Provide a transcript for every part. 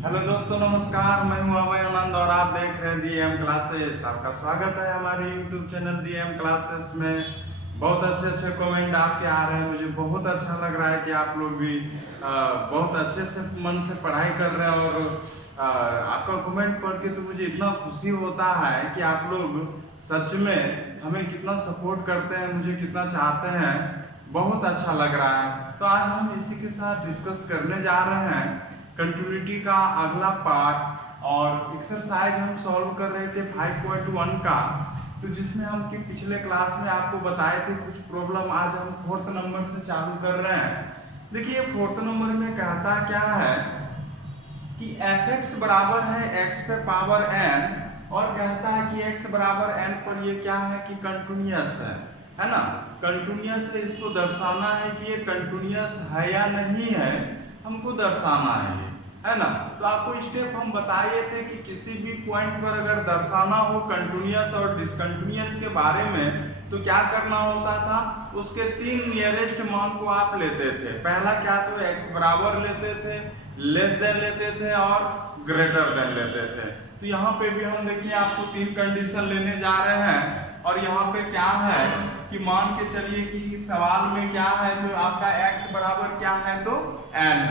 Hello दोस्तों, नमस्कार। मैं हूं अभय आनंद और आप देख रहे हैं डीएम क्लासेस। आपका स्वागत है हमारे यूट्यूब चैनल डीएम क्लासेस में। बहुत अच्छे अच्छे कमेंट आपके आ रहे हैं। मुझे बहुत अच्छा लग रहा है कि आप लोग भी बहुत अच्छे से मन से पढ़ाई कर रहे हैं और आपका कमेंट पढ़ के तो मुझे इतना खुशी होता है कि आप लोग सच में हमें कितना सपोर्ट करते हैं, मुझे कितना चाहते हैं। बहुत अच्छा लग रहा है। तो आज हम इसी के साथ डिस्कस करने जा रहे हैं कंटिन्यूटी का अगला पार्ट, और एक्सरसाइज हम सॉल्व कर रहे थे 5.1 का, तो जिसमें हम कि पिछले क्लास में आपको बताए थे कुछ प्रॉब्लम। आज हम 4th नंबर से चालू कर रहे हैं। देखिए 4th नंबर में कहता क्या है कि fx बराबर है x पे पावर n, और कहता है कि x बराबर n पर ये क्या है कि कंटिन्यूअस है ना। कंटिन्यूअस है, इसको दर्शाना है कि ये कंटिन्यूअस है या नहीं है, हमको दर्शाना है ना। तो आपको स्टेप हम बताए थे कि किसी भी पॉइंट पर अगर दर्शाना हो कंटिन्यूअस और डिसकंटिन्यूअस के बारे में तो क्या करना होता था, उसके 3 नियरेस्ट मान को आप लेते थे। पहला क्या तो x बराबर लेते थे, लेस देन लेते थे और ग्रेटर देन लेते थे। तो यहाँ पे भी हम देखिए आपको 3 कंडीशन लेने जा रहे हैं, और यहाँ पे क्या है कि मान के चलिए कि सवाल में क्या है तो आपका x बराबर क्या है तो n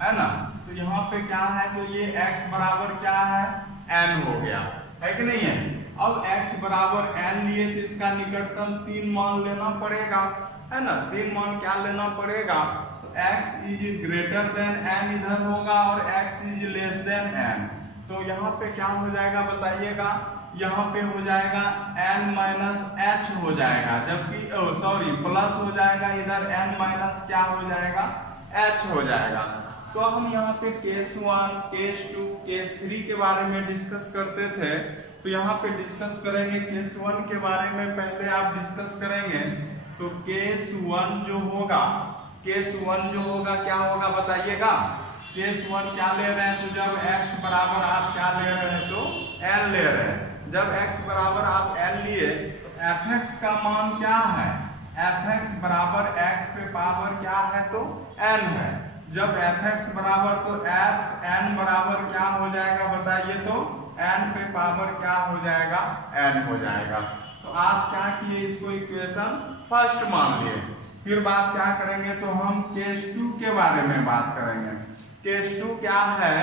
है ना। तो यहाँ पे क्या है तो ये x बराबर क्या है n हो गया, है कि नहीं है। अब x बराबर n लिए तो इसका निकटतम 3 मान लेना पड़ेगा, है ना। 3 मान क्या लेना पड़ेगा तो x is greater then n इधर होगा और x is less than n। तो यहाँ पे क्या हो जाएगा बताइएगा, यहाँ पे हो जाएगा n माइनस h हो जाएगा, जबकि सॉरी प्लस हो जाएगा इधर n माइनस क्या हो जाएगा h हो जाएगा। तो हम यहाँ पे केस 1, केस 2, केस 3 के बारे में डिस्कस करते थे। तो यहाँ पे डिस्कस करेंगे केस 1 के बारे में। पहले आप डिस्कस करेंगे तो केस 1 जो होगा, केस 1 जो होगा क्या होगा बताइएगा। केस 1 क्या ले रहे हैं तो जब x बराबर आप क्या ले रहे हैं तो n ले रहे हैं। जब x बराबर आप n लिए तो fx का मान क्या है, fx बराबर x पे पावर क्या है तो n है। जब fx बराबर तो fn बराबर क्या हो जाएगा बताइए तो n पे पावर क्या हो जाएगा n हो जाएगा। तो आप क्या किए, इसको इक्वेशन फर्स्ट मान लिए। फिर बात क्या करेंगे तो हम केस 2 के बारे में बात करेंगे। केस 2 क्या है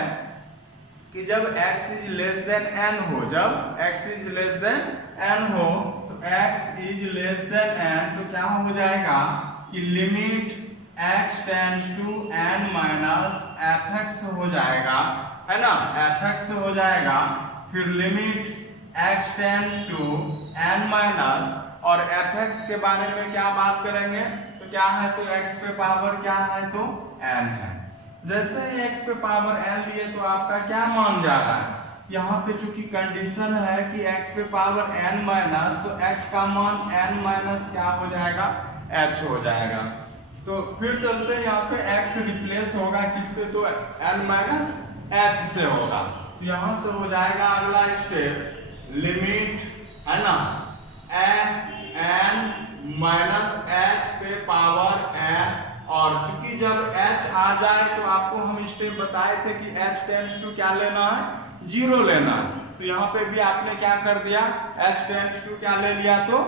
कि जब x is less than n हो, जब x is less than n हो तो x is less than n, तो क्या हो जाएगा कि limit x tends to n minus fx हो जाएगा, है ना, fx हो जाएगा। फिर limit x tends to n minus, और fx के बारे में क्या बात करेंगे तो क्या है तो x पे पावर क्या है तो n है। जैसे ही x पे पावर n लिए तो आपका क्या मान जा रहा है, यहाँ पे चूंकि कंडीशन है कि x पे पावर n माइनस, तो x का मान n माइनस क्या हो जाएगा h हो जाएगा। तो फिर चलते हैं यहाँ पे x रिप्लेस होगा किससे तो n माइनस h से होगा। तो यहाँ से हो जाएगा अगला स्टेप लिमिट, है ना, n माइनस h पे पावर n, और चूंकि जब h आ जाए तो आपको हम स्टेप बताए थे कि h टेंड्स टू क्या लेना है 0 लेना है। तो यहाँ पे भी आपने क्या कर दिया, h टेंड्स टू क्या ले लिया तो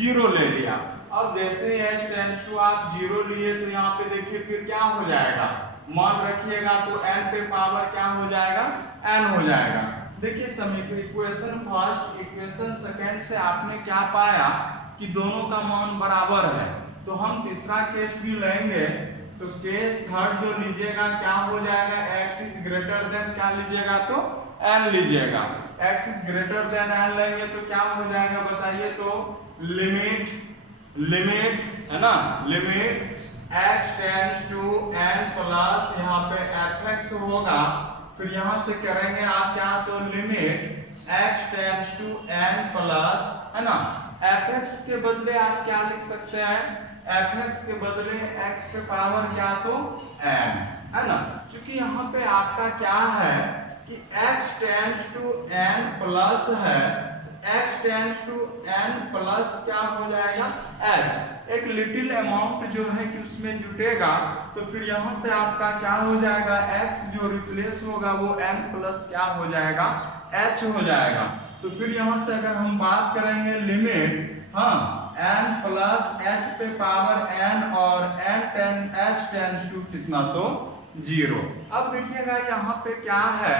0 ले लिया। अब जैसे ही h टेंड्स टू आप 0 लिए तो यहाँ पे देखिए फिर क्या हो जाएगा, मान रखिएगा तो n पे पावर क्या हो जाएगा n हो जाएगा। देखिए समीकरण इक्वेशन फर्स्ट इक्वेशन सेकंड से आपने क्या पाया कि दोनों का मान बराबर है। तो हम तीसरा केस भी लेंगे। तो केस थर्ड जो लीजिएगा क्या हो जाएगा, x इज ग्रेटर देन क्या लीजिएगा तो n लीजिएगा। x is greater then n लेंगे तो क्या हो जाएगा बताइए तो लिमिट है ना, limit x tends to n plus यहाँ पे fx होगा। फिर यहाँ से करेंगे आप क्या तो limit x tends to n plus, है ना, fx के बदले आप क्या लिख सकते हैं, fx के बदले x पे पावर क्या तो n, है ना। क्योंकि यहाँ पे आपका क्या है कि x tends to n plus है, x tends to n plus क्या हो जाएगा h, एक लिटिल अमाउंट जो है कि उसमें जुटेगा, तो फिर यहाँ से आपका क्या हो जाएगा, x जो रिप्लेस होगा वो n प्लस क्या हो जाएगा h हो जाएगा। तो फिर यहाँ से अगर हम बात करेंगे लिमिट, हाँ, n प्लस h पे पावर n और h टेंड्स टू कितना, तो 0। अब देखिएगा यहाँ पे क्या है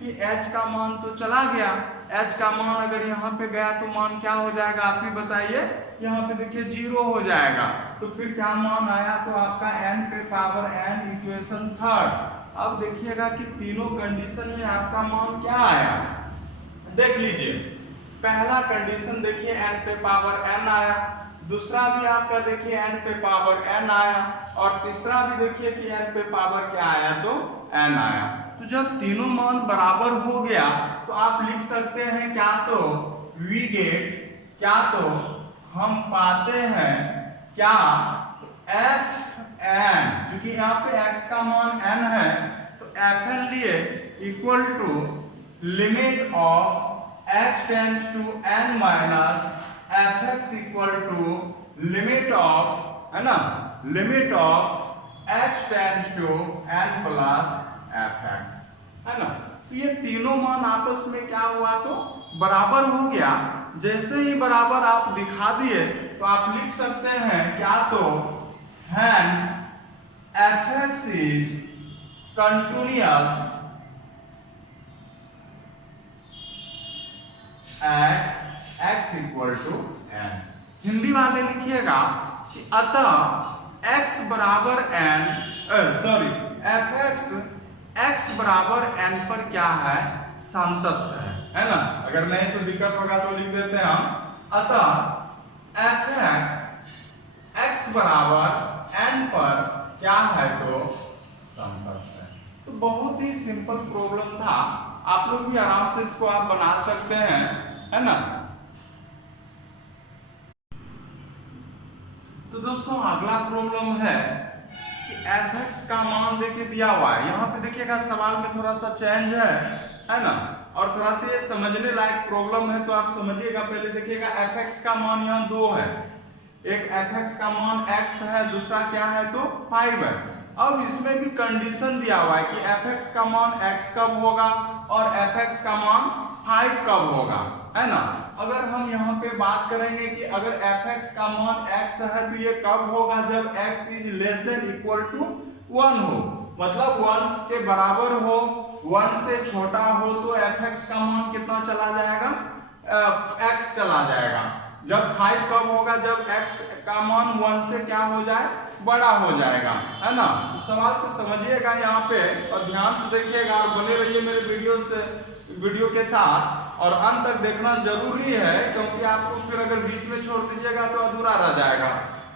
कि h का मान तो चला गया, h का मान अगर यहाँ पे गया तो मान क्या हो जाएगा आप ही बताइए, यहाँ पे देखिए 0 हो जाएगा। तो फिर क्या मान आया, तो आपका n पे पावर n इक्वेशन थर्ड। अब देखिएगा कि तीनों कंडीशन में आपका मान क्या आया, देख लीजिए। पहला कंडीशन देखिए n पे पावर n आया, दूसरा भी आपका देखिए n पे पावर n आया, और तीसरा भी देखिए कि n पे पावर क्या आया, तो n आया। तो जब तीनों मान बराबर हो गया तो आप लिख सकते हैं क्या, तो वी गेट, क्या तो हम पाते हैं क्या, एफ एन, क्योंकि यहाँ पे x का मान n है तो एफ एन लिए equal to limit of x tends to n minus F X equal to limit of, है ना, limit of x tends to n plus F X, है ना। तो ये तीनों मान आपस में क्या हुआ, तो बराबर हो गया। जैसे ही बराबर आप दिखा दिए तो आप लिख सकते हैं क्या, तो hence fx is continuous at x equal to n। Hindi वाले लिखिएगा कि अतः x बराबर n, सॉरी fx x बराबर n पर क्या है, संतत है ना। अगर नहीं तो दिक्कत होगा तो लिख देते हैं हम, अतः fx x बराबर n पर क्या है, तो संतत है। तो बहुत ही सिंपल प्रॉब्लम था, आप लोग भी आराम से इसको आप बना सकते हैं, है ना। तो दोस्तों अगला प्रॉब्लम है कि fx का मान देखिए दिया हुआ है। यहाँ पे देखिएगा सवाल में थोड़ा सा चेंज है ना, और थोड़ा सा ये समझने लायक प्रॉब्लम है, तो आप समझिएगा। पहले देखिएगा fx का मान यहाँ 2 है, एक fx का मान x है, दूसरा क्या है, तो 5 है। अब इसमें भी कंडीशन दिया हुआ है कि fx का मान x कब होगा और fx का मान 5 कब होगा, है ना। अगर हम यहाँ पे बात करेंगे कि अगर fx का मान x है तो ये कब होगा, जब x is less than equal to 1 हो, मतलब 1 के बराबर हो, 1 से छोटा हो, तो fx का मान कितना चला जाएगा, x चला जाएगा। जब 5 कब होगा, जब x का मान 1 से क्या हो जाए, बड़ा हो जाएगा, है ना। तो सवाल को समझिएगा यहाँ पे और ध्यान से देखिएगा और बने रहिए मेरे वीडियो के साथ, और अंत तक देखना जरूरी है, क्योंकि आपको फिर अगर बीच में छोड़ दीजिएगा तो अधूरा रह जाएगा।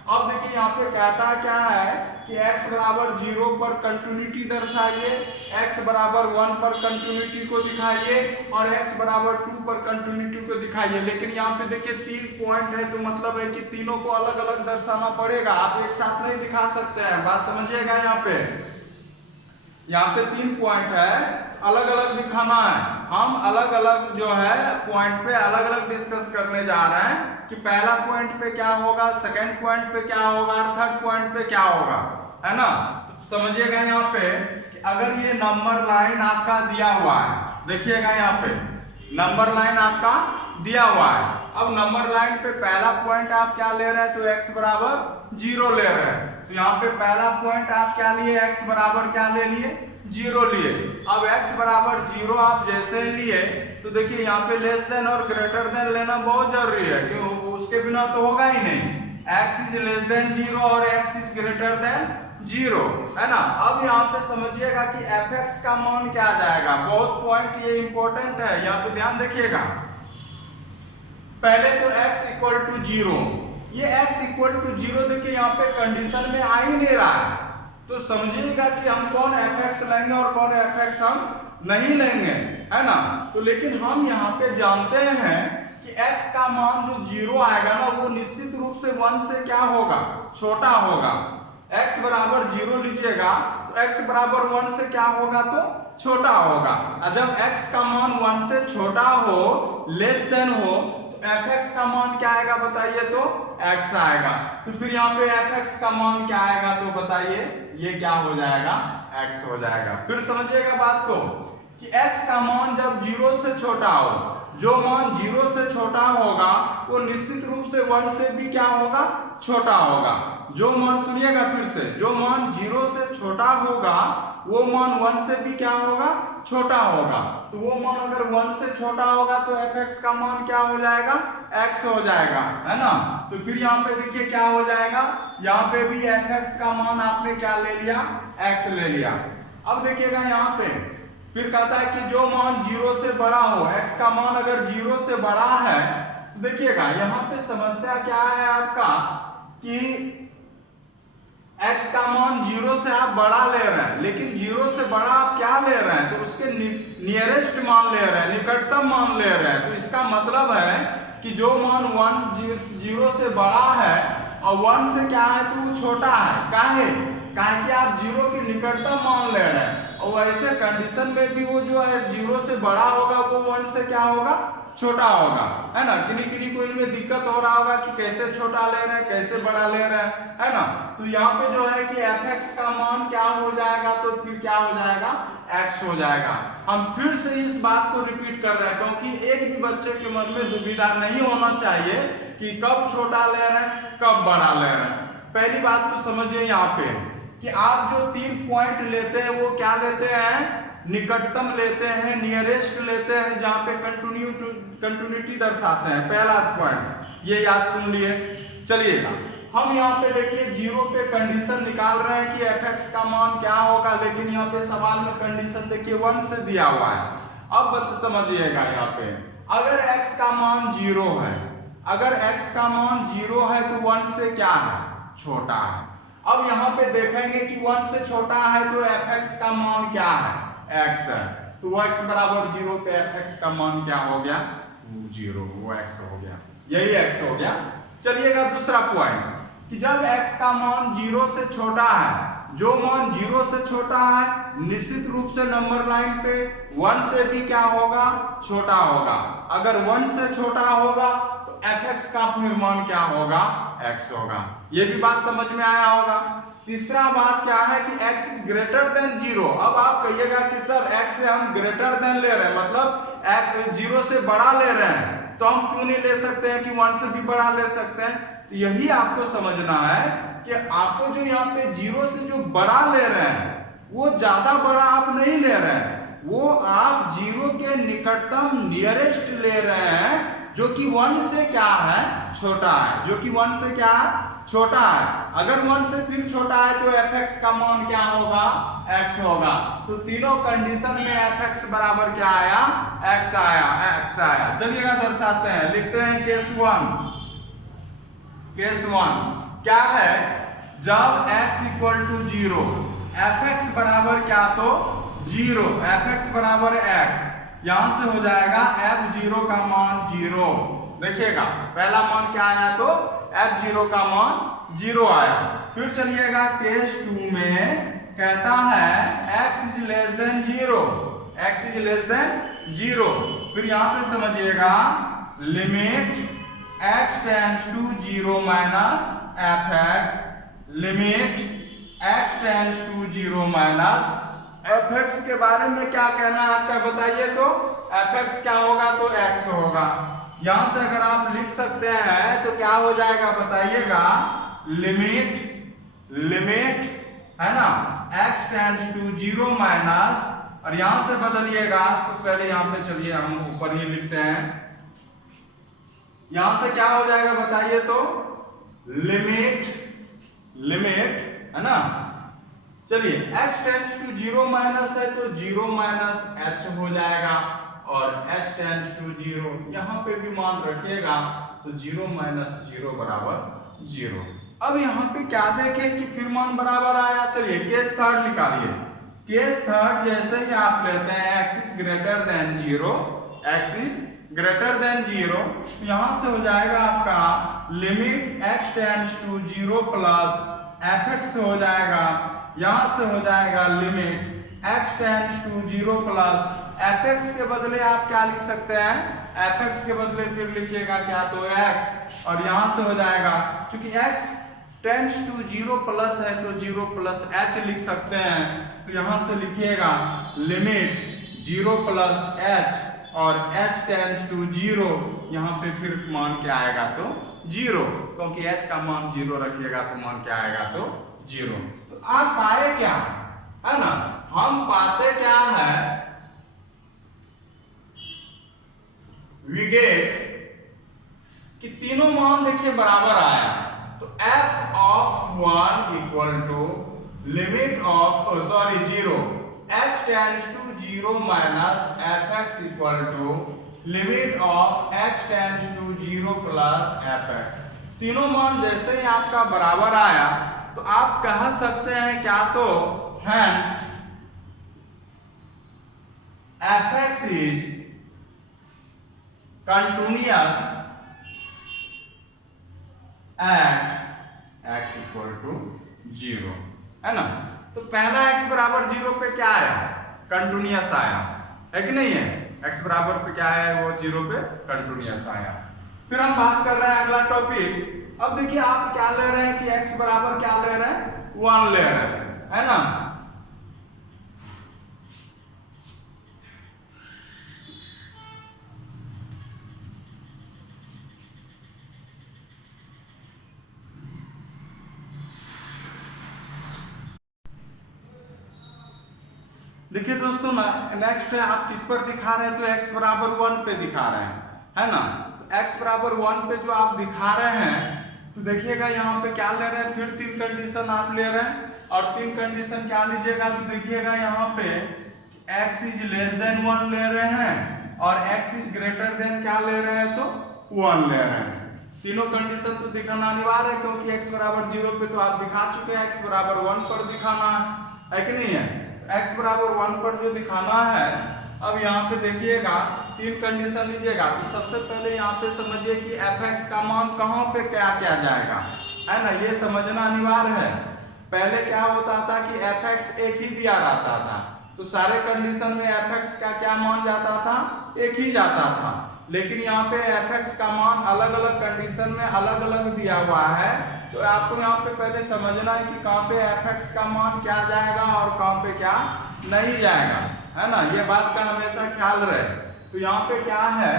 अब देखिए यहाँ पे कहता क्या है कि x बराबर 0 पर कंटिन्यूटी दर्शाइए, x बराबर 1 पर कंटिन्यूटी को दिखाइए और x बराबर 2 पर कंटिन्यूटी को दिखाइए। लेकिन यहाँ पे देखिए 3 पॉइंट है, तो मतलब है कि तीनों को अलग अलग दर्शाना पड़ेगा, आप एक साथ नहीं दिखा सकते हैं। बात समझिएगा, यहाँ पे 3 पॉइंट है, अलग अलग दिखाना है। हम अलग अलग जो है पॉइंट पे अलग अलग डिस्कस करने जा रहे हैं कि पहला पॉइंट पे क्या होगा, सेकंड पॉइंट पे क्या होगा और थर्ड पॉइंट पे क्या होगा, है ना। तो समझिएगा यहाँ पे कि अगर ये नंबर लाइन आपका दिया हुआ है, देखिएगा यहाँ पे नंबर लाइन आपका दिया हुआ है। अब नंबर लाइन पे पहला पॉइंट आप क्या ले रहे हैं, तो x बराबर 0 ले रहे हैं। तो यहाँ पे पहला पॉइंट आप क्या लिए, x बराबर क्या ले लिए, 0 लिए। अब x बराबर 0 आप जैसे लिए तो देखिए यहाँ पे लेस देन और ग्रेटर देन लेना बहुत जरूरी है, क्यों, उसके बिना तो होगा ही नहीं। x इज लेस देन 0 और x इज ग्रेटर देन 0, है ना। अब यहाँ पे समझिएगा कि fx का मान क्या आ जाएगा, बहुत पॉइंट ये इंपॉर्टेंट है, यहाँ पे ध्यान देखिएगा। पहले तो x इक्वल टू 0, ये x इक्वल टू 0 देखिए यहाँ पे कंडीशन में आ ही नहीं रहा है, तो समझिएगा कि हम कौन fx लेंगे और कौन fx हम नहीं लेंगे, है ना। तो लेकिन हम यहाँ पे जानते हैं कि x का मान जो 0 आएगा ना, वो निश्चित रूप से 1 से क्या होगा, छोटा होगा। x बराबर 0 लीजिएगा तो x बराबर 1 से क्या होगा, तो छोटा होगा। और जब x का मान 1 से छोटा हो, लेस देन हो, तो fx का मान क्या आएगा बताइए, तो x आएगा। तो फिर यहाँ पे fx का मान क्या आएगा, तो बताइए ये क्या हो जाएगा, x हो जाएगा। फिर समझिएगा बात को कि x का मान जब 0 से छोटा हो, जो मान 0 से छोटा होगा वो निश्चित रूप से 1 से भी क्या होगा, छोटा होगा। जो मान, सुनिएगा फिर से, जो मान 0 से छोटा होगा वो मान 1 से भी क्या होगा, छोटा होगा। तो वो मान अगर 1 से छोटा होगा तो fx का मान क्या हो जाएगा, x हो जाएगा, है ना। तो फिर यहाँ पे देखिए क्या हो जाएगा, यहाँ पे भी fx का मान आपने क्या ले लिया, x ले लिया। अब देखिएगा यहाँ पे फिर कहता है कि जो मान 0 से बड़ा हो, x का मान अगर 0 से बड़ा है, तो देखिएगा यहाँ पे समस्या क्या है आपका कि x का मान 0 से आप बड़ा ले रहे हैं, लेकिन 0 से बड़ा आप क्या ले रहे हैं, तो उसके नियरेस्ट मान ले रहे हैं, निकटतम मान ले रहे हैं। तो इसका मतलब है कि जो मान 0 से बड़ा है और 1 से क्या है, तो वो छोटा है। काहे कि आप 0 के निकटतम मान ले रहे हैं, और ऐसे कंडीशन में भी वो जो है 0 से बड़ा होगा वो 1 से क्या होगा, छोटा होगा, है ना। किन्हीं को इनमें दिक्कत हो रहा होगा कि कैसे छोटा ले रहे हैं, कैसे बड़ा ले रहे हैं, है ना। तो यहाँ पे जो है कि fx का मान क्या हो जाएगा, तो फिर क्या हो जाएगा, x हो जाएगा। हम फिर से इस बात को रिपीट कर रहे हैं क्योंकि एक भी बच्चे के मन में दुविधा नहीं होना चाहिए कि कब छोटा ले रहे हैं, कब बड़ा ले रहे हैं। पहली बात तो समझिए यहाँ पे कि आप जो 3 पॉइंट लेते हैं वो क्या लेते हैं, निकटतम लेते हैं, नियरेस्ट लेते हैं, जहां पे कंटिन्यूटी दर्शाते हैं। पहला पॉइंट ये याद सुन लिए। चलिएगा हम यहाँ पे देखिए 0 पे कंडीशन निकाल रहे हैं कि fx का मान क्या होगा, लेकिन यहाँ पे सवाल में कंडीशन देखिए 1 से दिया हुआ है। अब समझिएगा यहाँ पे अगर x का मान 0 है, अगर x का मान 0 है तो 1 से क्या है, छोटा है। अब यहाँ पे देखेंगे कि 1 से छोटा है तो fx का मान क्या है, x है। तो x बराबर 0 पे fx का मान क्या हो गया, 0, वो x हो गया, यही x हो गया। चलिएगा दूसरा पॉइंट कि जब x का मान 0 से छोटा है, जो मान 0 से छोटा है निश्चित रूप से नंबर लाइन पे 1 से भी क्या होगा, छोटा होगा। अगर 1 से छोटा होगा तो fx का फिर मान क्या होगा, x होगा। ये भी बात समझ में आया होगा। तीसरा बात क्या है कि x इज ग्रेटर देन 0। अब आप कहिएगा कि सर x से हम ग्रेटर देन ले रहे हैं, मतलब x 0 से बड़ा ले रहे हैं, तो हम क्यों नहीं ले सकते हैं कि 1 से भी बड़ा ले सकते हैं। तो यही आपको समझना है कि आपको जो यहाँ पे 0 से जो बड़ा ले रहे हैं वो ज्यादा बड़ा आप नहीं ले रहे हैं, वो आप 0 के निकटतम नियरेस्ट ले रहे हैं, जो कि 1 से क्या है, छोटा है, जो कि 1 से क्या है, छोटा है। अगर 1 से फिर छोटा है तो fx का मान क्या होगा, x होगा। तो तीनों कंडीशन में fx बराबर क्या आया, x आया। चलिएगा दर्शाते हैं, लिखते हैं केस 1 क्या है, जब x इक्वल टू 0, fx बराबर क्या, तो 0, fx बराबर x, यहां से हो जाएगा f0 का मान 0। देखिएगा पहला मान क्या आया, तो f0 का मान 0 आया। फिर चलिएगा केस 2 में कहता है x is less than 0, x is less than 0। फिर यहां पे समझिएगा limit x tends to 0 minus fx, limit x tends to 0 minus fx के बारे में क्या कहना है आपका बताइए, तो fx क्या होगा, तो x होगा। यहां से अगर आप लिख सकते हैं तो क्या हो जाएगा बताइएगा, लिमिट है ना, x टेंड्स टू 0 माइनस, और यहां से बदलिएगा तो पहले यहां पे चलिए हम ऊपर ही लिखते हैं, यहां से क्या हो जाएगा बताइए, तो लिमिट है ना। चलिए x टेंड्स टू 0 माइनस है तो 0 माइनस h हो जाएगा, और h टेंड्स टू 0 यहाँ पे भी मान रखिएगा तो 0 माइनस 0 बराबर 0। अब यहाँ पे क्या देखें कि फिर मान बराबर आया। चलिए केस थर्ड निकालिए। केस थर्ड जैसे ही आप लेते हैं x is greater than 0, x is greater than 0, तो यहां से हो जाएगा आपका limit x tends to 0 plus fx हो जाएगा, यहां से हो जाएगा limit x tends to 0 plus fx के बदले आप क्या लिख सकते हैं, fx के बदले फिर लिखिएगा क्या, तो x, और यहां से हो जाएगा क्योंकि x टेंड्स टू 0 प्लस है तो 0 प्लस h लिख सकते हैं, तो यहां से लिखिएगा लिमिट 0 प्लस h और h टेंड्स टू 0, यहाँ पे फिर मान क्या आएगा, तो 0, क्योंकि h का मान 0 रखिएगा तो मान क्या आएगा, तो 0। तो आप पाए क्या है ना, हम पाते क्या है, वी गेट कि तीनों मान देखिए बराबर आया, तो f of 1 equal to limit of 0 h tends to 0 minus fx equal to limit of x tends to 0 plus fx। तीनों मान जैसे ही आपका बराबर आया तो आप कह सकते हैं क्या, तो hence fx is continuous at x equal to 0, है ना। तो पहला x बराबर 0 पे क्या आया, कंटिन्यूअस आया, है कि नहीं है, x बराबर पे क्या आया, वो 0 पे कंटिन्यूअस आया। फिर हम बात कर रहे हैं अगला टॉपिक। अब देखिए आप क्या ले रहे हैं कि x बराबर क्या ले रहे हैं, 1 ले रहे हैं, है ना। देखिए दोस्तों ना, नेक्स्ट है आप किस पर दिखा रहे हैं, तो x बराबर 1 पे दिखा रहे हैं, है ना। तो x बराबर 1 पे जो आप दिखा रहे हैं, तो देखिएगा यहाँ पे क्या ले रहे हैं, फिर 3 कंडीशन आप ले रहे हैं, और 3 कंडीशन क्या लीजिएगा, तो देखिएगा यहाँ पे x इज लेस देन 1 ले रहे हैं, और x इज ग्रेटर देन क्या ले रहे हैं, तो 1 ले रहे हैं। तीनों कंडीशन तो दिखाना अनिवार्य है, क्योंकि x बराबर 0 पे तो आप दिखा चुके हैं, x बराबर 1 पर दिखाना है कि नहीं है। x बराबर 1 पर जो दिखाना है, अब यहाँ पे देखिएगा 3 कंडीशन लीजिएगा, तो सबसे पहले यहाँ पे समझिए कि fx का मान कहाँ पे क्या क्या जाएगा, है ना, ये समझना अनिवार्य है। पहले क्या होता था कि fx एक ही दिया रहता था, तो सारे कंडीशन में fx का क्या मान जाता था, एक ही जाता था। लेकिन यहाँ पे fx का मान अलग अलग कंडीशन में अलग अलग दिया हुआ है, तो आपको यहाँ पे पहले समझना है कि कहाँ पे fx का मान क्या जाएगा और कहाँ पे क्या नहीं जाएगा, है ना, ये बात का हमेशा ख्याल रहे। तो यहाँ पे क्या है,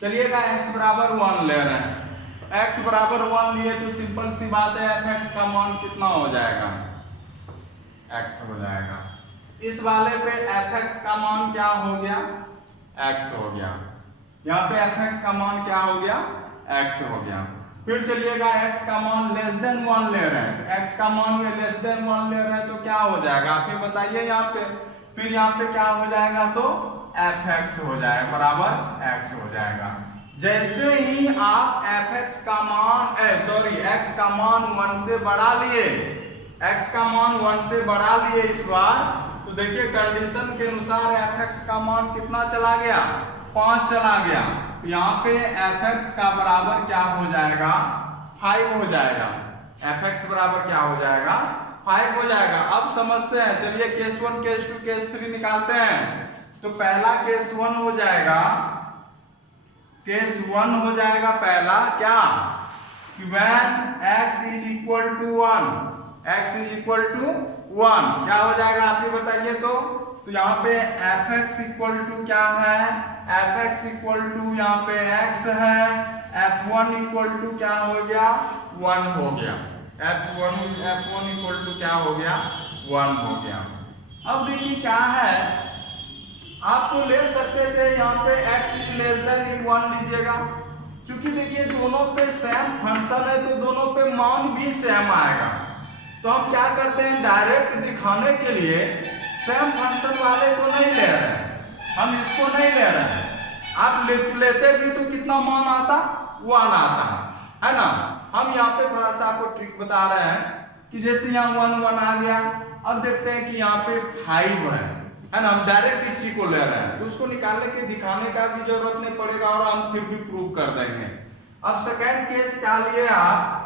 चलिएगा x बराबर 1 ले रहे हैं, तो x बराबर 1 लिए तो सिंपल सी बात है, fx का मान कितना हो जाएगा, x हो जाएगा। इस वाले पे fx का मान क्या हो गया, x हो गया। यहाँ पे fx का मान क्या हो गया, x हो गया। फिर चलिएगा x का मान लेस देन 1 ले रहे हैं, तो x का मान में लेस देन 1 ले रहे हैं, तो क्या हो जाएगा आप ही बताइए यहाँ पे। फिर यहाँ पे क्या हो जाएगा, तो fx हो जाएगा, बराबर x हो जाएगा। जैसे ही आप fx का मान x का मान 1 से बढ़ा लिए, x का मान 1 से बढ़ा लिए इस बार, तो देखिए कंडीशन के अनुसार fx का मान कितना चला गया, 5 चला गया। तो यहाँ पे fx का बराबर क्या हो जाएगा, 5 हो जाएगा। fx बराबर क्या हो जाएगा, 5 हो जाएगा। अब समझते हैं, चलिए केस 1 केस 2 केस 3 निकालते हैं। तो पहला केस 1 हो जाएगा, केस 1 हो जाएगा पहला क्या, कि when x is equal to 1, x is equal to 1 क्या हो जाएगा आप ये बताइए। तो यहाँ पे fx इक्वल टू क्या है, fx इक्वल टू यहाँ पे x है, f1 इक्वल टू क्या हो गया, 1 हो गया। f1 इक्वल टू क्या हो गया, 1 हो गया। अब देखिए क्या है, आप तो ले सकते थे यहाँ पे x इज लेस देन 1 लीजिएगा, क्योंकि देखिए दोनों पे सेम फंक्शन है तो दोनों पे मान भी सेम आएगा। तो हम क्या करते हैं, डायरेक्ट दिखाने के लिए सेम फंक्शन वाले को नहीं ले रहे हैं, हम इसको नहीं ले रहे हैं। आप लेते भी तो कितना मान आता, 1 आता है ना। हम यहाँ पे थोड़ा सा आपको ट्रिक बता रहे हैं कि जैसे यहाँ 1 1 आ गया, अब देखते हैं कि यहाँ पे 5 है ना, हम डायरेक्ट इसी को ले रहे हैं, तो उसको निकालने के दिखाने का भी जरूरत नहीं पड़ेगा और हम फिर भी प्रूव कर देंगे। अब सेकेंड केस क्या लिए आप,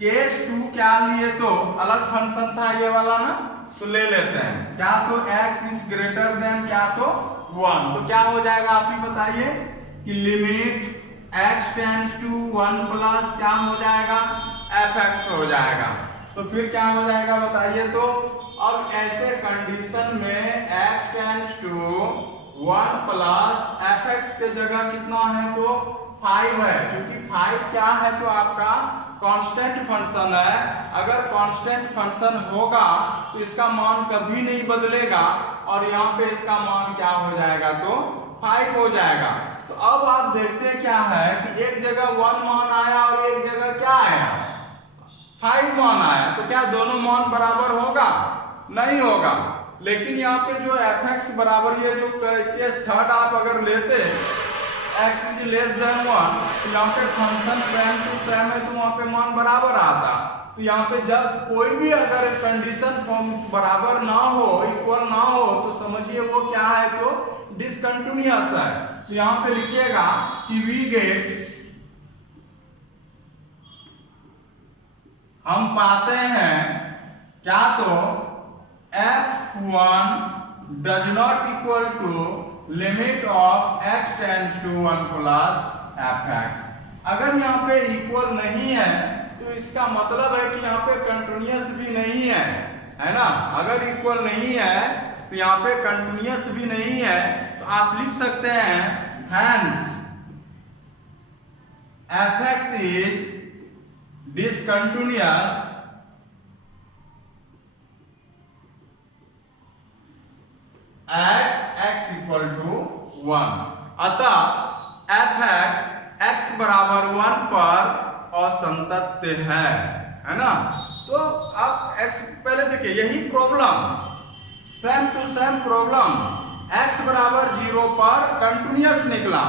केस 2 क्या लिए तो अलग फंक्शन था ये वाला ना, तो ले लेते हैं क्या, तो x इज ग्रेटर देन क्या, तो 1। तो क्या हो जाएगा आप ही बताइए कि limit x tends to 1 plus क्या हो जाएगा, fx हो जाएगा। तो फिर क्या हो जाएगा बताइए, तो अब ऐसे कंडीशन में x tends to 1 plus fx के जगह कितना है, तो 5 है, क्योंकि 5 क्या है, तो आपका कांस्टेंट फंक्शन है। अगर कांस्टेंट फंक्शन होगा तो इसका मान कभी नहीं बदलेगा, और यहाँ पे इसका मान क्या हो जाएगा, तो 5 हो जाएगा। तो अब आप देखते हैं क्या है कि एक जगह 1 मान आया और एक जगह क्या आया, 5 मान आया। तो क्या दोनों मान बराबर होगा, नहीं होगा। लेकिन यहाँ पे जो fx बराबर, ये जो केस थर्ड आप अगर लेते x इज लेस देन 1, तो यहाँ पे फंक्शन सेम टू सेम है, तो वहाँ पे मान बराबर आता। तो यहाँ पे जब कोई भी अगर कंडीशन बराबर ना हो, इक्वल ना हो, तो समझिए वो क्या है, तो डिसकंटिन्यूअस है। तो यहाँ पे लिखिएगा कि वी गेट, हम पाते हैं क्या, तो f1 does not equal to limit of x tends to 1 plus fx। अगर यहाँ पे इक्वल नहीं है तो इसका मतलब है कि यहाँ पे कंटिन्यूअस भी नहीं है ना। अगर इक्वल नहीं है तो यहाँ पे कंटिन्यूअस भी नहीं है, तो आप लिख सकते हैं hence fx is discontinuous at x equal to 1। अतः fx x बराबर 1 पर असंतत्य है ना। तो अब x पहले देखिए, यही problem same to same problem, x बराबर 0 पर कंटिन्यूअस निकला,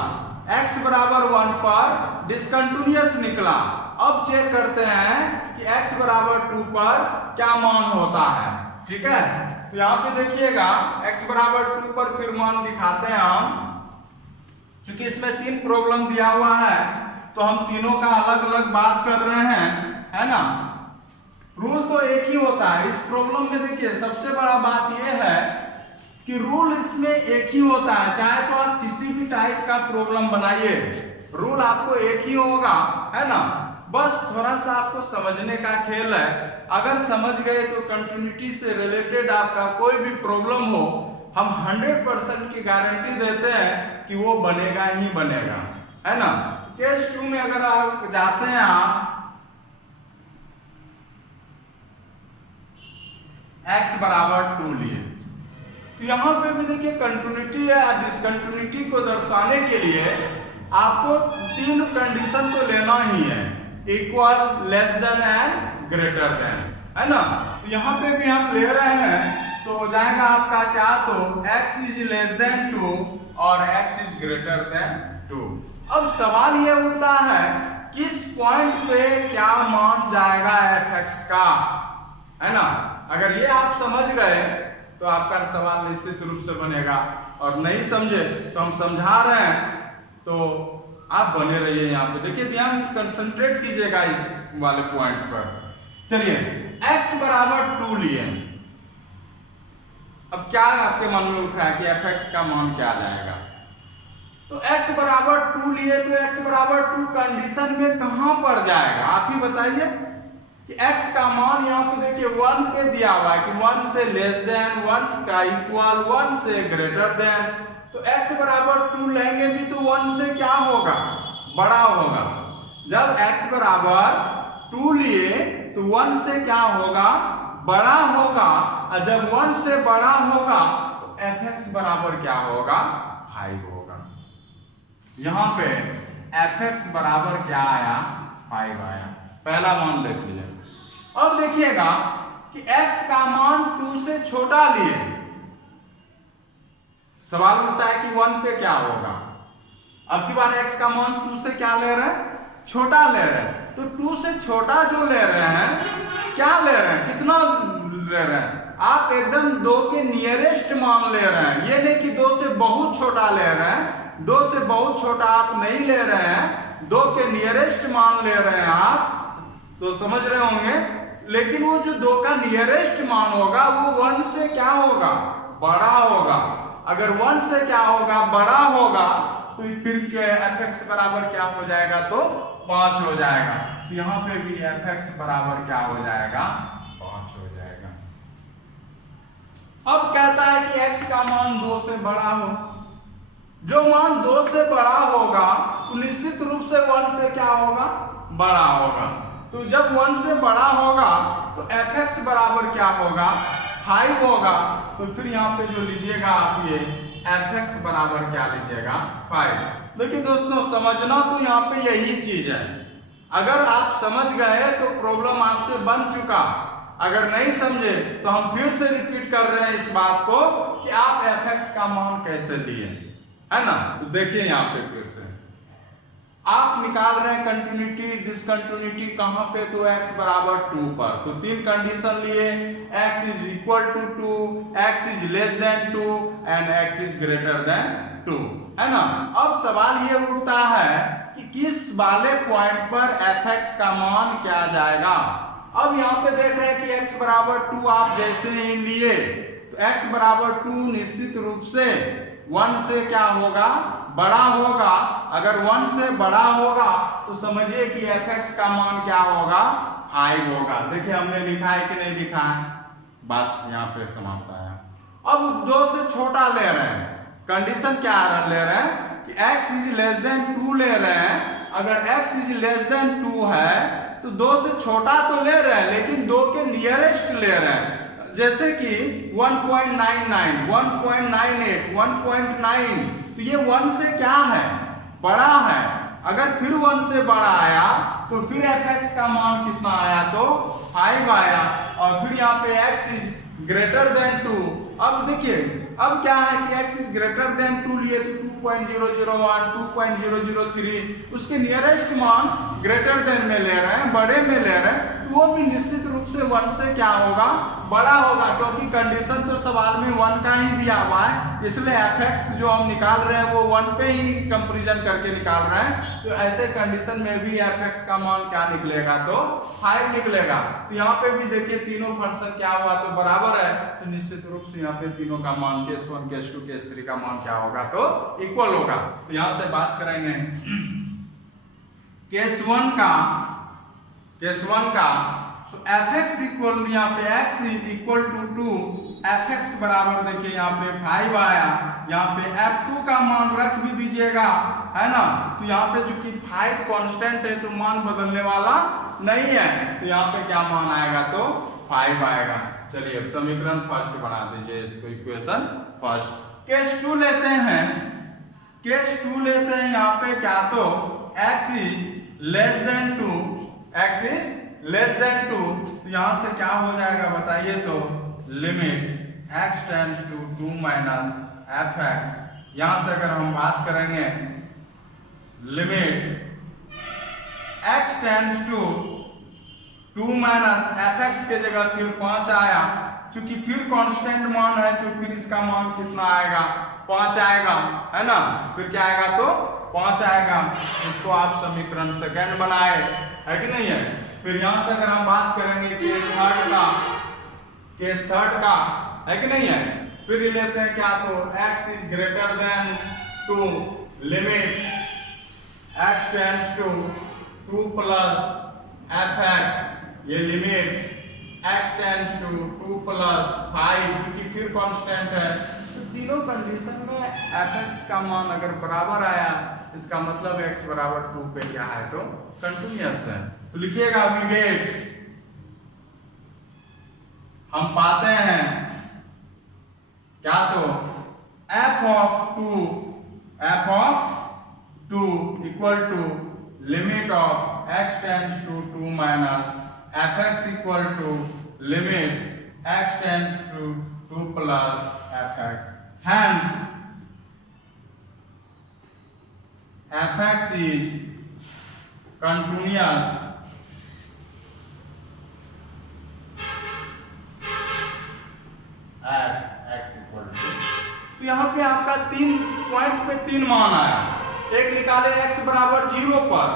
x बराबर 1 पर डिसकंटिन्यूअस निकला। अब चेक करते हैं कि x बराबर 2 पर क्या मान होता है, ठीक है। तो यहाँ पे देखिएगा x बराबर 2 पर फिर मान दिखाते हैं हम, क्योंकि इसमें 3 प्रॉब्लम दिया हुआ है, तो हम तीनों का अलग अलग बात कर रहे हैं, है ना। रूल तो एक ही होता है इस प्रॉब्लम में। देखिए सबसे बड़ा बात यह है कि रूल इसमें एक ही होता है, चाहे तो आप किसी भी टाइप का प्रॉब्लम बनाइए, रूल आपको एक ही होगा, है ना। बस थोड़ा सा आपको समझने का खेल है। अगर समझ गए तो कंटिन्यूटी से रिलेटेड आपका कोई भी प्रॉब्लम हो, हम 100% की गारंटी देते हैं कि वो बनेगा ही बनेगा, है ना। केस 2 में अगर आप जाते हैं, आप x बराबर 2 लिए, तो यहां पे भी देखिए कंटिन्यूटी है। डिसकंटिन्यूटी को दर्शाने के लिए आपको 3 कंडीशन तो लेना ही है, equal, less than and greater than, है ना। तो यहाँ पे भी हम ले रहे हैं, तो हो जाएगा आपका क्या, तो x इज लेस देन 2 और x इज ग्रेटर देन 2। अब सवाल ये उठता है किस पॉइंट पे क्या मान जाएगा fx का, है ना। अगर ये आप समझ गए तो आपका सवाल निश्चित रूप से बनेगा, और नहीं समझे तो हम समझा रहे हैं, तो आप बने रहिए यहाँ पे। देखिए ध्यान कंसंट्रेट कीजिएगा इस वाले पॉइंट पर। चलिए x बराबर 2 लिए, अब क्या आपके मन में उठ रहा है कि fx का मान क्या जाएगा। तो x बराबर 2 लिए, तो x बराबर 2 कंडीशन में कहां पर जाएगा, आप ही बताइए कि x का मान यहाँ पे देखिए 1 पे दिया हुआ है कि 1 से लेस देन, 1 का इक्वल, 1 से ग्रेटर देन। तो x बराबर 2 लेंगे भी तो 1 से क्या होगा, बड़ा होगा। जब x बराबर 2 लिए तो 1 से क्या होगा, बड़ा होगा, और जब 1 से बड़ा होगा तो fx बराबर क्या होगा, 5 होगा। यहां पे fx बराबर क्या आया, 5 आया, पहला मान देख लीजिए। अब देखिएगा कि x का मान 2 से छोटा लिए, सवाल उठता है कि 1 पे क्या होगा। अब की बार x का मान 2 से क्या ले रहे हैं, छोटा ले रहे हैं। तो 2 से छोटा जो ले रहे हैं, क्या ले रहे हैं, कितना ले रहे हैं, आप एकदम 2 के नियरेस्ट मान ले रहे हैं। ये नहीं कि 2 से बहुत छोटा ले रहे हैं, 2 से बहुत छोटा आप नहीं ले रहे हैं, 2 के नियरेस्ट मान ले रहे हैं आप। तो समझ रहे होंगे। लेकिन वो जो 2 का नियरेस्ट मान होगा वो 1 से क्या होगा, बड़ा होगा। अगर 1 से क्या होगा, बड़ा होगा, तो फिर fx बराबर क्या हो जाएगा, तो 5 हो जाएगा। तो यहाँ पे भी fx बराबर क्या हो जाएगा, 5 हो जाएगा। अब कहता है कि x का मान 2 से बड़ा हो। जो मान 2 से बड़ा होगा तो निश्चित रूप से 1 से क्या होगा, बड़ा होगा। तो जब 1 से बड़ा होगा तो fx बराबर क्या होगा, 5 होगा। तो फिर यहाँ पे जो लीजिएगा आप ये fx बराबर क्या लीजिएगा, 5। देखिए दोस्तों, समझना तो यहाँ पे यही चीज है। अगर आप समझ गए तो प्रॉब्लम आपसे बन चुका। अगर नहीं समझे तो हम फिर से रिपीट कर रहे हैं इस बात को कि आप fx का मान कैसे लिए, है ना। तो देखिए यहाँ पे फिर से आप निकाल रहे हैं कंटिन्यूटी डिसकंटिन्यूटी कहां पे, तो x बराबर 2 पर। तो 3 कंडीशन लिए, x is equal to 2, x is less than 2 and x is greater than 2, है ना। अब सवाल ये उठता है कि किस वाले पॉइंट पर fx का मान क्या जाएगा। अब यहाँ पे देख रहे हैं कि x बराबर 2 आप जैसे ही लिए तो x बराबर 2 निश्चित रूप से 1 से क्या होगा, बड़ा होगा। अगर 1 से बड़ा होगा तो समझिए कि fx का मान क्या होगा, 5 होगा। देखिए हमने लिखा है कि नहीं लिखा है, बात यहाँ पे समाप्त है। अब 2 से छोटा ले रहे हैं, कंडीशन क्या ले रहे हैं कि x इज लेस देन 2 ले रहे हैं। अगर x इज लेस देन 2 है तो 2 से छोटा तो ले रहे हैं लेकिन 2 के नियरेस्ट ले रहे हैं। जैसे कि 1.99, 1.98, 1.9, तो ये 1 से क्या है, बड़ा है। अगर फिर 1 से बड़ा आया तो फिर fx का मान कितना आया, तो 5 आया। और फिर यहाँ पे x इज ग्रेटर देन 2। अब देखिए अब क्या है कि x इज ग्रेटर देन 2 लिए तो 2.001, 2.003, उसके नियरेस्ट मान ग्रेटर देन में ले रहे हैं, बड़े में ले रहे हैं, तो वो भी निश्चित रूप से 1 से क्या होगा, बड़ा होगा। क्योंकि कंडीशन तो सवाल में 1 का ही दिया हुआ है, इसलिए fx जो हम निकाल रहे हैं वो 1 पे ही कंपैरिजन करके निकाल रहे हैं। तो ऐसे कंडीशन में भी fx का मान क्या निकलेगा, तो 5 निकलेगा। तो यहाँ पे भी देखिए तीनों फंक्शन क्या हुआ, तो बराबर है। तो निश्चित रूप से यहाँ पे तीनों का मान केस 1, केस 2, केस 3 का मान क्या होगा, तो इक्वल होगा। तो यहाँ से बात करेंगे केस 1 का तो fx इक्वल, यहाँ पे x is equal to 2, fx बराबर देखिए यहाँ पे 5 आया। यहाँ पे f2 का मान रख भी दीजिएगा, है ना। तो यहाँ पे चूंकि 5 कांस्टेंट है तो मान बदलने वाला नहीं है, तो यहाँ पे क्या मान आएगा, तो 5 आएगा। चलिए अब समीकरण फर्स्ट बना दीजिए, इसको इक्वेशन फर्स्ट। केस 2 लेते हैं, केस 2 लेते हैं यहाँ पे क्या, तो x is less than 2, x is less than 2। तो यहां से क्या हो जाएगा बताइए, तो limit x tends to 2 minus fx। यहां से अगर हम बात करेंगे limit x tends to 2 minus fx के जगह फिर 5 आया, क्योंकि फिर कांस्टेंट मान है तो फिर इसका मान कितना आएगा, 5 आएगा, है ना। फिर क्या आएगा, तो 5 आएगा। इसको आप समीकरण सेकंड बनाए, है कि नहीं है। फिर यहां से अगर हम बात करेंगे केस थर्ड का, है कि नहीं है। फिर लेते हैं क्या, तो x is greater than 2, limit x tends to 2 plus fx, ये limit x tends to 2 plus 5, क्योंकि फिर कांस्टेंट है। तो तीनों कंडीशन में fx का मान अगर बराबर आया, इसका मतलब x बराबर 2 पे क्या है, तो कंटिन्यूअस है। तो लिखिएगा वी गेट, हम पाते हैं क्या, तो f of 2 equal to limit of x tends to 2 minus fx equal to limit x tends to 2 plus fx। Hence fx is continuous at x equal to, तो यहाँ पे आपका 3 पॉइंट पे 3 मान आया। एक निकाले x बराबर 0 पर,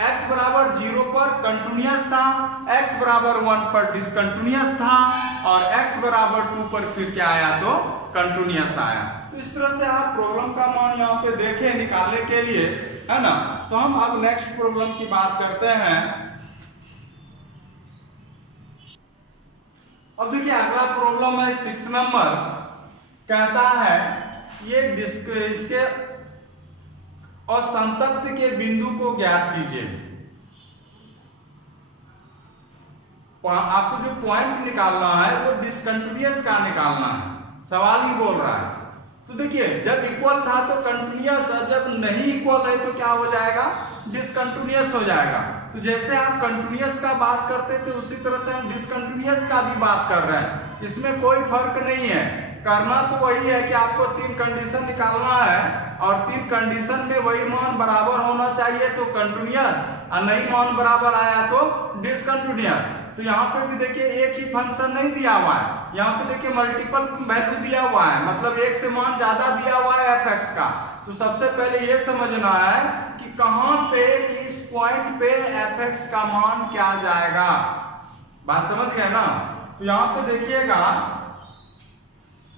x बराबर 0 पर कंटिन्यूअस था, x बराबर 1 पर डिसकंटिन्यूअस था और x बराबर 2 पर फिर क्या आया तो कंटिन्यूअस आया। तो इस तरह से आप प्रॉब्लम का मान यहाँ पे देखें निकालने के लिए, है ना। तो हम अब नेक्स्ट प्रॉब्लम की बात करते हैं। अब देखिए अगला प्रॉब्लम है 6 नंबर, कहता है ये इसके और संतत्व के बिंदु को ज्ञात कीजिए। आपको जो पॉइंट निकालना है वो डिसकंटिन्यूअस का निकालना है, सवाल ही बोल रहा है। तो देखिए जब इक्वल था तो कंटिन्यूअस, जब नहीं इक्वल है तो क्या हो जाएगा, डिसकंटिन्यूअस हो जाएगा। तो जैसे आप कंटिन्यूअस का बात करते थे उसी तरह से हम डिसकंटिन्यूअस का भी बात कर रहे हैं, इसमें कोई फर्क नहीं है। करना तो वही है कि आपको 3 कंडीशन निकालना है और 3 कंडीशन में वही मान बराबर होना चाहिए तो कंटिन्यूअस, और नहीं मान बराबर आया तो डिसकंटिन्यूअस। तो यहाँ पे भी देखिए एक ही फंक्शन नहीं दिया हुआ है, यहाँ पे देखिए मल्टीपल वैल्यू दिया हुआ है, मतलब एक से मान ज्यादा दिया हुआ है fx का। तो सबसे पहले ये समझना है कि कहां पे किस पॉइंट पे fx का मान क्या जाएगा, बात समझ गए ना। तो यहाँ पे देखिएगा,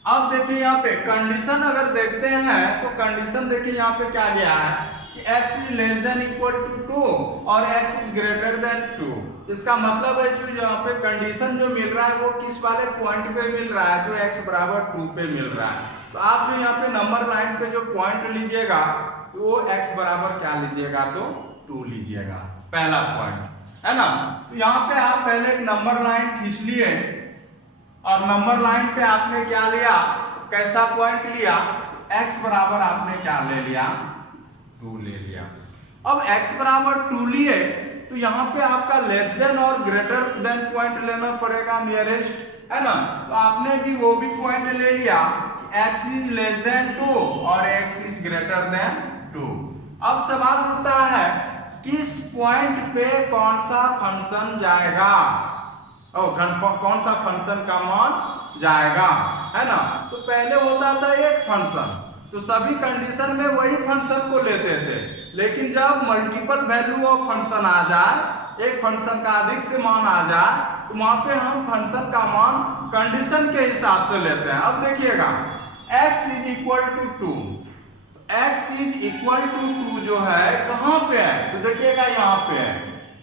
अब देखिए यहाँ पे कंडीशन अगर देखते हैं तो कंडीशन देखिए यहाँ पे क्या दिया है कि x is less than equal to 2 और x इज ग्रेटर देन 2। इसका मतलब है जो यहाँ पे कंडीशन जो मिल रहा है वो किस वाले पॉइंट पे मिल रहा है, तो x बराबर 2 पे मिल रहा है। तो आप जो यहाँ पे नंबर लाइन पे जो पॉइंट लीजिएगा वो x बराबर क्या लीजिएगा तो 2 लीजिएगा, पहला पॉइंट है ना। तो यहाँ पे आप पहले एक नंबर लाइन खींच लिए और नंबर लाइन पे आपने क्या लिया, कैसा पॉइंट लिया, x बराबर आपने क्या ले लिया, 2 ले लिया। अब x बराबर 2 लिए तो यहाँ पे आपका लेस देन और ग्रेटर देन पॉइंट लेना पड़ेगा, नियरेस्ट, है ना। तो आपने भी वो भी पॉइंट ले लिया, x इज लेस देन 2 और x इज ग्रेटर देन 2। अब सवाल उठता है किस पॉइंट पे कौन सा फंक्शन जाएगा, कौन सा फंक्शन का मान जाएगा, है ना। तो पहले होता था एक फंक्शन, तो सभी कंडीशन में वही फंक्शन को लेते थे, लेकिन जब मल्टीपल वैल्यू ऑफ फंक्शन आ जाए, एक फंक्शन का अधिक से मान आ जाए, तो वहां पे हम फंक्शन का मान कंडीशन के हिसाब से लेते हैं। अब देखिएगा x is equal to 2, x is equal to 2 जो है कहां पे है, तो देखिएगा यहाँ पे है,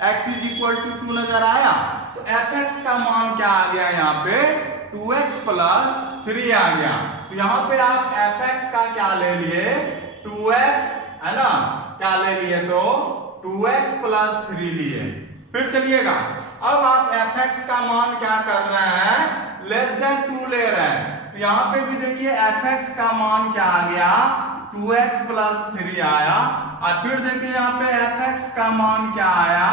x इज इक्वल टू 2 नजर आया। तो fx का मान क्या आ गया यहाँ पे, 2x प्लस 3 आ गया। तो यहाँ पे आप fx का क्या ले लिए, 2x, है ना, क्या ले लिए तो 2x प्लस 3 लिए। फिर चलिएगा अब आप fx का मान क्या कर रहे हैं, लेस देन 2 ले रहे हैं। तो यहाँ पे भी देखिए fx का मान क्या आ गया, 2x प्लस 3 आया। और फिर देखिए यहाँ पे fx का मान क्या आया,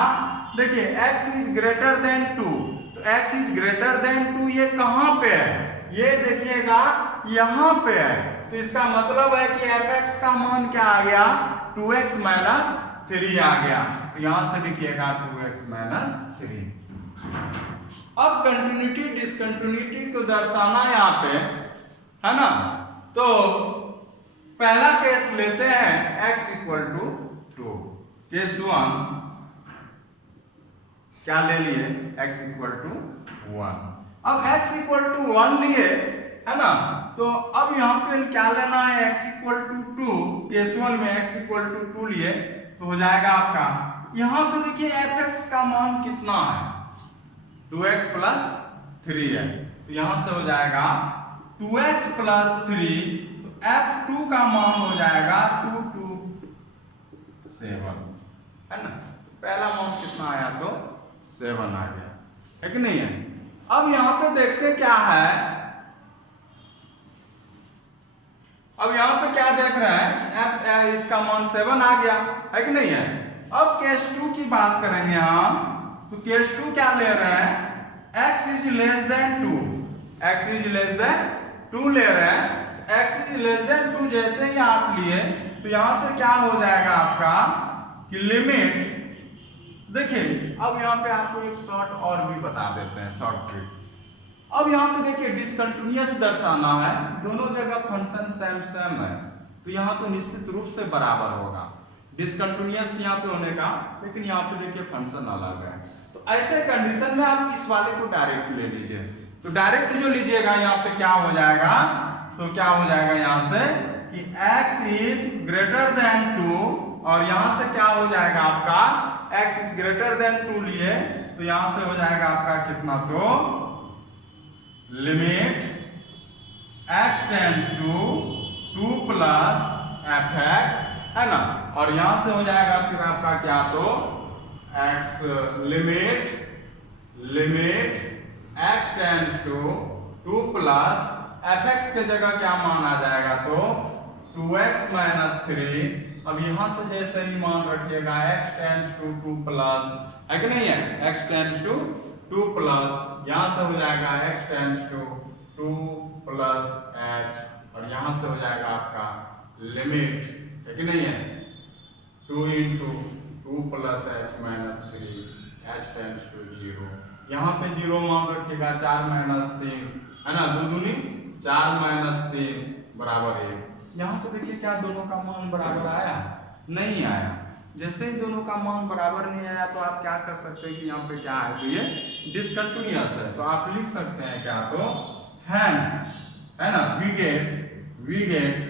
देखिए x इज ग्रेटर देन 2, तो x इज ग्रेटर देन 2 ये कहां पे है, ये देखिएगा यहां पे है। तो इसका मतलब है कि fx का मान क्या आ गया, 2x माइनस 3 आ गया। तो यहां से लिखिएगा 2x माइनस 3। अब कंटिन्यूटी डिसकंटिन्यूटी को दर्शाना यहाँ पे, है ना। तो पहला केस लेते हैं x इक्वल टू 2, केस 1 क्या ले लिए, x इक्वल टू 1। अब x इक्वल टू 1 लिए, है ना। तो अब यहाँ पे क्या लेना है, x इक्वल टू 2, केस 1 में x इक्वल टू 2 लिए तो हो जाएगा आपका, यहाँ पे देखिए fx का मान कितना है, 2x प्लस 3 है। तो यहां से हो जाएगा 2x प्लस 3, तो f2 का मान हो जाएगा 2 2 7, है ना। पहला मान कितना आया तो 7 आ गया, है कि नहीं है। अब यहां पे देखते क्या है, अब यहां पे क्या देख रहे हैं, इसका मान 7 आ गया, है कि नहीं है। अब केस 2 की बात करेंगे हम, तो केस 2 क्या ले रहे हैं, x is less than 2, x is less than 2 ले रहे हैं। x इज लेस देन 2 जैसे ही आप लिए तो यहां से क्या हो जाएगा आपका कि लिमिट, देखिए अब यहाँ पे आपको एक शॉर्ट और भी बता देते हैं, शॉर्ट ट्रिक। अब यहाँ पे देखिए डिसकंटिन्यूअस दर्शाना है, दोनों जगह फंक्शन सेम सेम है, तो यहाँ तो निश्चित रूप से बराबर होगा। डिसकंटिन्यूअस यहाँ पे होने का, लेकिन यहाँ पे देखिए फंक्शन अलग है। तो ऐसे कंडीशन में आप इस वाले को डायरेक्ट ले लीजिए। तो डायरेक्ट जो लीजिएगा यहाँ पे क्या हो जाएगा, तो क्या हो जाएगा यहाँ से कि x इज ग्रेटर देन 2, और यहाँ से क्या हो जाएगा आपका x इज ग्रेटर देन 2 लिए, तो यहाँ से हो जाएगा आपका कितना, तो limit x tends to 2 plus fx, है ना, और यहां से हो जाएगा फिर आपका क्या, तो x limit x tends to 2 plus fx के जगह क्या मान आ जाएगा, तो 2x माइनस 3। अब यहां से जैसे ही मान रखिएगा x टेंड्स टू 2 प्लस, है कि नहीं है, x टेंड्स टू 2 प्लस, यहां से हो जाएगा x tends to 2 plus h, और यहां से हो जाएगा आपका लिमिट, है कि नहीं है, 2 into 2 plus h minus 3, h tends to 0। यहाँ पे 0 मान रखिएगा, 4 माइनस 3, है ना, 2 दूनी 4 माइनस 3 बराबर 1। यहाँ पे देखिए क्या दोनों का मान बराबर आया, नहीं आया। जैसे ही दोनों का मान बराबर नहीं आया तो आप क्या कर सकते हैं कि यहाँ पे क्या है, तो ये डिसकंटिन्यूअस है, तो आप लिख सकते हैं क्या, तो हैंस, है ना, वी गेट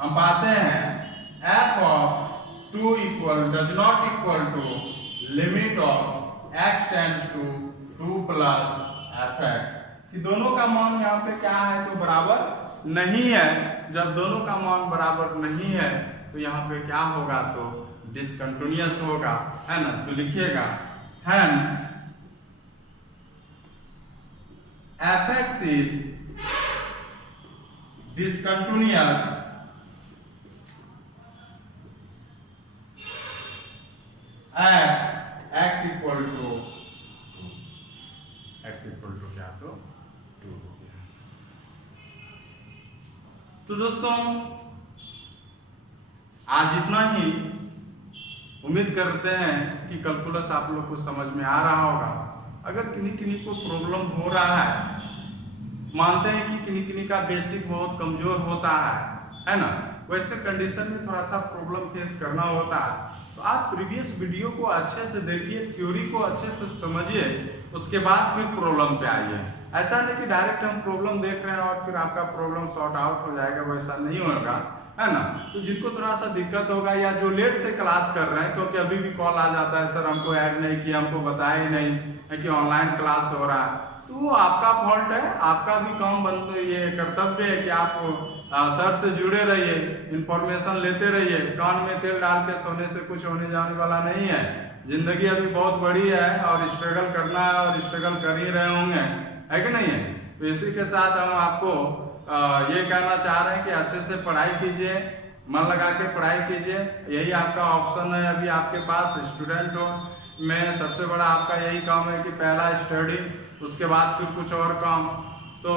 हम पाते हैं f of 2 does not equal to limit of x tends to 2 plus fx, कि दोनों का मान यहाँ पे क्या है, तो बराबर नहीं है। जब दोनों का मान बराबर नहीं है तो यहाँ पे क्या होगा, तो डिसकंटिन्यूअस होगा, है ना। तो लिखिएगा hence fx is discontinuous at x equal to क्या, तो 2 हो गया। तो दोस्तों आज इतना ही। उम्मीद करते हैं कि कैलकुलस आप लोग को समझ में आ रहा होगा। अगर किन्हीं को प्रॉब्लम हो रहा है, मानते हैं कि किन्हीं का बेसिक बहुत कमजोर होता है ना, वैसे कंडीशन में थोड़ा सा प्रॉब्लम फेस करना होता है, तो आप प्रीवियस वीडियो को अच्छे से देखिए, थ्योरी को अच्छे से समझिए, उसके बाद फिर प्रॉब्लम पे आइए। ऐसा नहीं कि डायरेक्ट हम प्रॉब्लम देख रहे हैं और फिर आपका प्रॉब्लम सॉर्ट आउट हो जाएगा, वैसा नहीं होगा, है ना। तो जिनको थोड़ा सा दिक्कत होगा या जो लेट से क्लास कर रहे हैं, क्योंकि अभी भी कॉल आ जाता है, सर हमको ऐड नहीं किया, हमको बताया ही नहीं है कि ऑनलाइन क्लास हो रहा है, तो वो आपका फॉल्ट है। आपका भी काम ये कर्तव्य है कि आप सर से जुड़े रहिए, इंफॉर्मेशन लेते रहिए। कान में तेल डाल के सोने से कुछ होने जाने वाला नहीं है। जिंदगी अभी बहुत बड़ी है और स्ट्रगल करना है, और स्ट्रगल कर ही रहे होंगे, है कि नहीं है। तो इसी के साथ हम आपको ये कहना चाह रहे हैं कि अच्छे से पढ़ाई कीजिए, मन लगा के पढ़ाई कीजिए। यही आपका ऑप्शन है अभी आपके पास। स्टूडेंट हो में सबसे बड़ा आपका यही काम है कि पहला स्टडी, उसके बाद फिर कुछ और काम। तो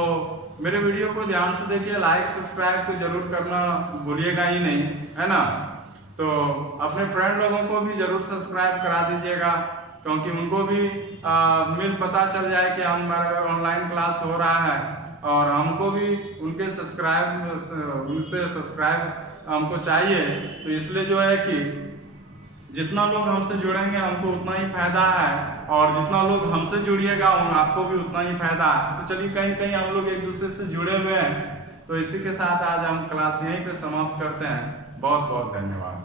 मेरे वीडियो को ध्यान से देखिए, लाइक सब्सक्राइब तो जरूर करना भूलिएगा ही नहीं, है ना। तो अपने फ्रेंड लोगों को भी जरूर सब्सक्राइब करा दीजिएगा, क्योंकि उनको भी पता चल जाए कि हमारा ऑनलाइन क्लास हो रहा है, और हमको भी उनसे सब्सक्राइब हमको चाहिए। तो इसलिए जो है कि जितना लोग हमसे जुड़ेंगे हमको उतना ही फायदा है, और जितना लोग हमसे जुड़िएगा आपको भी उतना ही फायदा है। तो चलिए कहीं कहीं हम लोग एक दूसरे से जुड़े हुए हैं। तो इसी के साथ आज हम क्लास यहीं पे समाप्त करते हैं। बहुत बहुत धन्यवाद।